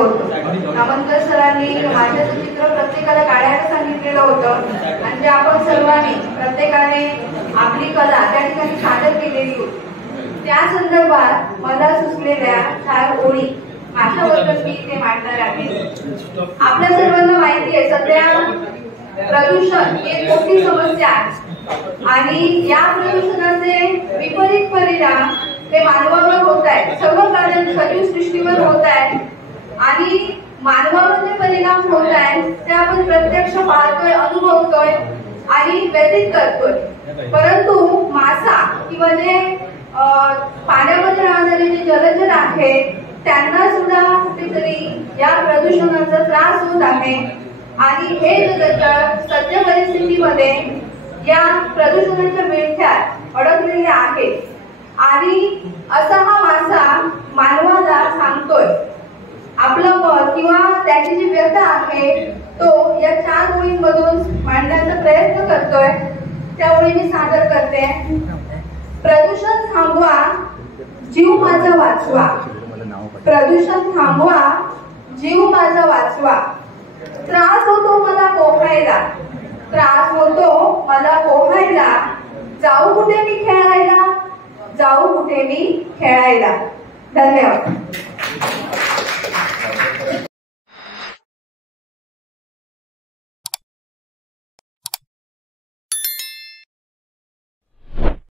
होतं। नामंतर सरांनी माझ्याचं चित्र प्रत्येकाला काढायला सांगितलेलं होतं आणि आपण सर्वांनी प्रत्येकाने आपली कला त्या ठिकाणी सादर केलेली होती। त्या संदर्भात मला सुचलेल्या 4 ओळी माझ्याबद्दल मी ते मांडणार आहे। आपल्या सर्वांना माहिती आहे सध्या प्रदूषण ही एक मोठी समस्या आहे आणि या प्रदूषणाचे विपरीत परिणाम हे मानवावर होत आहेत, सर्व प्राणी सजीव सृष्टीवर होत आहेत आणि मानवावर जे परिणाम होत आहेत ते आपण प्रत्यक्ष पाहतोय, अनुभवतोय आणि व्यतीत करतोय। परंतु मासा किंवा जे पाण्यामध्ये राहणारे जे जलचर आहेत त्यांना सुद्धा कुठेतरी या प्रदूषणाचा त्रास होत आहे आणि हे जलचर सध्या परिस्थितीमध्ये या प्रदूषणाच्या विळख्यात अडकलेले आहेत आणि असा हा मासा मानवाला सांगतोय आपलं मत किंवा त्याची जी व्यथा आहे तो या 4 ओळींमधून मांडण्याचा प्रयत्न करतोय। त्या ओळी मी सादर करते। प्रदूषण थांबवा, जीव माझा वाचवा। प्रदूषण थांबवा, जीव माझा वाचवा। त्रास होतो मला पोहायला, त्रास होतो मला पोहायला। जाऊ कुठे मी खेळायला, जाऊ कुठे मी खेळायला। धन्यवाद।